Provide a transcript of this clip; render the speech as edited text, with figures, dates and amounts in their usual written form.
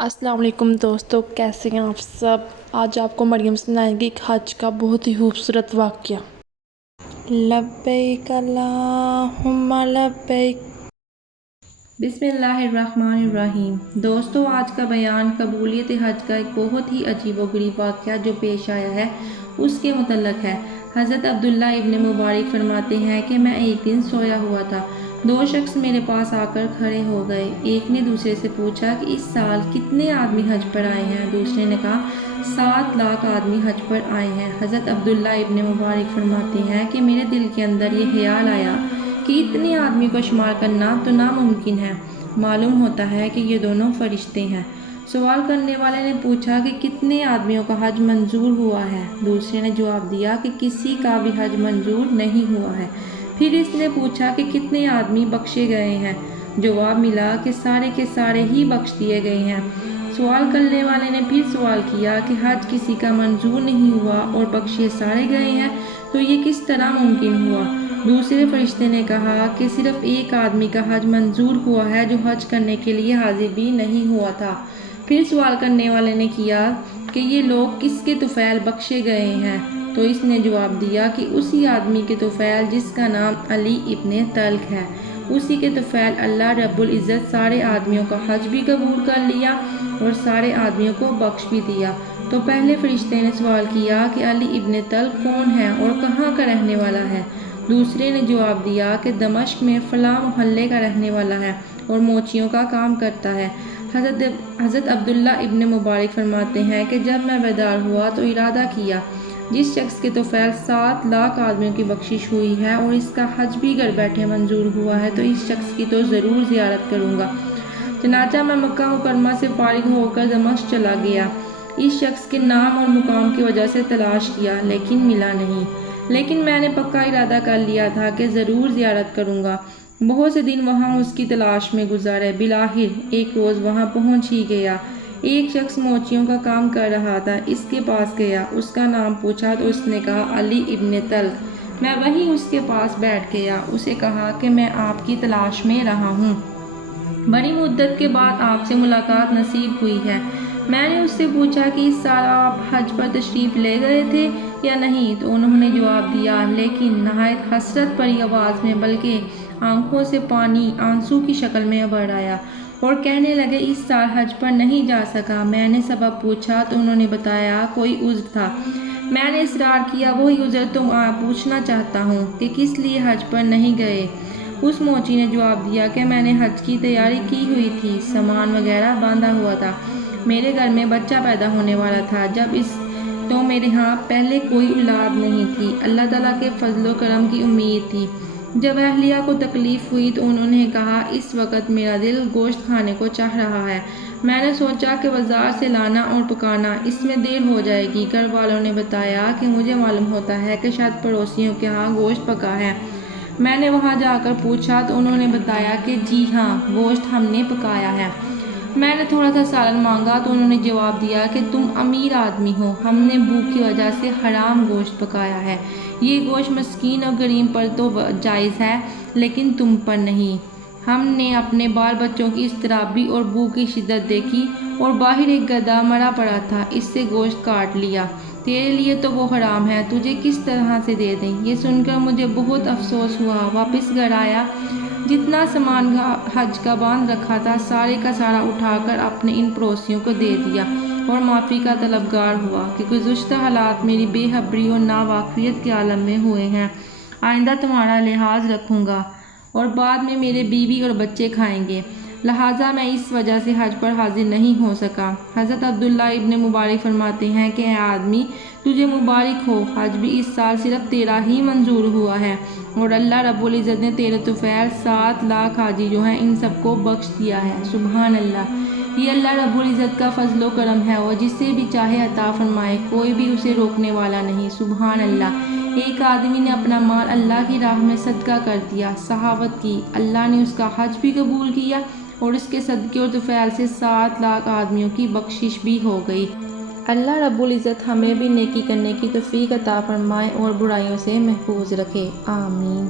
अस्सलाम वालेकुम दोस्तों, कैसे हैं आप सब। आज आपको मरियम सुनाएंगी एक हज का बहुत ही खूबसूरत वाक़या। लब्बैक अल्लाहुम्मा लब्बैक। बिस्मिल्लाहिर्रहमानिर्रहीम। दोस्तों, आज का बयान कबूलियत हज का एक बहुत ही अजीबोगरीब वाक़या जो पेश आया है उसके मुतल्लक़ है। हज़रत अब्दुल्ला इब्न मुबारक फरमाते हैं कि मैं एक दिन सोया हुआ था, दो शख्स मेरे पास आकर खड़े हो गए। एक ने दूसरे से पूछा कि इस साल कितने आदमी हज पर आए हैं। दूसरे ने कहा 7 लाख आदमी हज पर आए हैं। हज़रत अब्दुल्ला इब्न मुबारक फरमाते हैं कि मेरे दिल के अंदर ये ख्याल आया कि इतने आदमी को शुमार करना तो नामुमकिन है। मालूम होता है कि ये दोनों फरिश्ते हैं। सवाल करने वाले ने पूछा कि कितने आदमियों का हज मंजूर हुआ है। दूसरे ने जवाब दिया कि किसी का भी हज मंजूर नहीं हुआ है। फिर इसने पूछा कि कितने आदमी बख्शे गए हैं। जवाब मिला कि सारे के सारे ही बख्श दिए गए हैं। सवाल करने वाले ने फिर सवाल किया कि हज किसी का मंजूर नहीं हुआ और बख्शे सारे गए हैं, तो ये किस तरह मुमकिन हुआ। दूसरे फरिश्ते ने कहा कि सिर्फ एक आदमी का हज मंजूर हुआ है जो हज करने के लिए हाजिर भी नहीं हुआ था। फिर सवाल करने वाले ने किया कि ये लोग किसके तुफैल बख्शे गए हैं, तो इसने जवाब दिया कि उसी आदमी के तुफैल जिसका नाम अली इब्ने तल्क है। उसी के तुफैल अल्लाह रब्बुल इज़्ज़त सारे आदमियों का हज भी कबूल कर लिया और सारे आदमियों को बख्श भी दिया। तो पहले फरिश्ते ने सवाल किया कि अली इब्ने तल्क कौन है और कहाँ का रहने वाला है। दूसरे ने जवाब दिया कि दमश्क में फ़लाँ मोहल्ले का रहने वाला है और मोचियों का काम करता है। हज़रत अब्दुल्ला इब्न मुबारक फरमाते हैं कि जब मैं बेदार हुआ तो इरादा किया, जिस शख्स के तोफ़ैल 7 लाख आदमियों की बख्शिश हुई है और इसका हज भी घर बैठे मंजूर हुआ है, तो इस शख्स की तो ज़रूर ज़ियारत करूँगा। चनाचा मैं मक्का मुकरमा से फारिग होकर दमश्क चला गया। इस शख्स के नाम और मुकाम की वजह से तलाश किया, लेकिन मिला नहीं। लेकिन मैंने पक्का इरादा कर लिया था कि ज़रूर ज़ियारत करूँगा। बहुत से दिन वहाँ उसकी तलाश में गुजारे। बिलाहिर एक रोज़ वहाँ पहुँच ही गया। एक शख्स मोचियों का काम कर रहा था, इसके पास गया, उसका नाम पूछा तो उसने कहा अली इब्ने तल्क। मैं वहीं उसके पास बैठ गया। उसे कहा कि मैं आपकी तलाश में रहा हूँ, बड़ी मुद्दत के बाद आपसे मुलाकात नसीब हुई है। मैंने उससे पूछा कि इस साल आप हज पर तशरीफ़ ले गए थे या नहीं, तो उन्होंने जवाब दिया, लेकिन नहायत हसरत भरी आवाज़ में, बल्कि आंखों से पानी आंसू की शक्ल में भर आया और कहने लगे इस साल हज पर नहीं जा सका। मैंने सबब पूछा तो उन्होंने बताया कोई उज़्र था। मैंने इसरार किया वही उज़्र तो पूछना चाहता हूँ कि किस लिए हज पर नहीं गए। उस मोची ने जवाब दिया कि मैंने हज की तैयारी की हुई थी, सामान वगैरह बांधा हुआ था, मेरे घर में बच्चा पैदा होने वाला था। तो मेरे यहाँ पहले कोई औलाद नहीं थी, अल्लाह ताला के फजलो करम की उम्मीद थी। जब अहलिया को तकलीफ़ हुई तो उन्होंने कहा इस वक्त मेरा दिल गोश्त खाने को चाह रहा है। मैंने सोचा कि बाज़ार से लाना और पकाना, इसमें देर हो जाएगी। घर वालों ने बताया कि मुझे मालूम होता है कि शायद पड़ोसियों के यहाँ गोश्त पका है। मैंने वहाँ जाकर पूछा तो उन्होंने बताया कि जी हाँ, गोश्त हमने पकाया है। मैंने थोड़ा सा सालन मांगा तो उन्होंने जवाब दिया कि तुम अमीर आदमी हो, हमने भूख की वजह से हराम गोश्त पकाया है। ये गोश्त मस्कीन और गरीब पर तो जायज़ है, लेकिन तुम पर नहीं। हमने अपने बाल बच्चों की इस्तराबी और भूख की शिद्दत देखी और बाहर एक गधा मरा पड़ा था, इससे गोश्त काट लिया। तेरे लिए तो वो हराम है, तुझे किस तरह से दे दें। ये सुनकर मुझे बहुत अफसोस हुआ। वापस घर आया, जितना सामान हज का बांध रखा था सारे का सारा उठाकर अपने इन पड़ोसियों को दे दिया और माफ़ी का तलबगार हुआ कि गुज़श्ता हालात मेरी बेखबरी और नावाक़फ़ियत के आलम में हुए हैं। आइंदा तुम्हारा लिहाज रखूँगा और बाद में मेरे बीवी और बच्चे खाएंगे, लिहाजा मैं इस वजह से हज पर हाजिर नहीं हो सका। हज़रत अब्दुल्ला इब्न मुबारक फरमाते हैं कि आदमी तुझे मुबारक हो, हज भी इस साल सिर्फ तेरा ही मंजूर हुआ है और अल्लाह रब्बुल इज़्ज़त ने तेरे तुफ़ैल 7 लाख हाजी जो हैं इन सबको बख्श दिया है। सुबहान अल्लाह। ये अल्लाह रब्बुल इज़्ज़त का फजलो करम है और जिसे भी चाहे अता फरमाए, कोई भी उसे रोकने वाला नहीं। सुबहान अल्लाह। एक आदमी ने अपना माल अल्लाह की राह में सदका कर दिया, सहावत की, अल्लाह ने उसका हज भी कबूल किया और उसके सदक़े और तुफ़ैल से 7 लाख आदमियों की बख्शिश भी हो गई। अल्लाह रब्बुल इज़्ज़त हमें भी नेकी करने की तौफ़ीक़ अता फ़रमाए और बुराइयों से महफूज रखे। आमीन।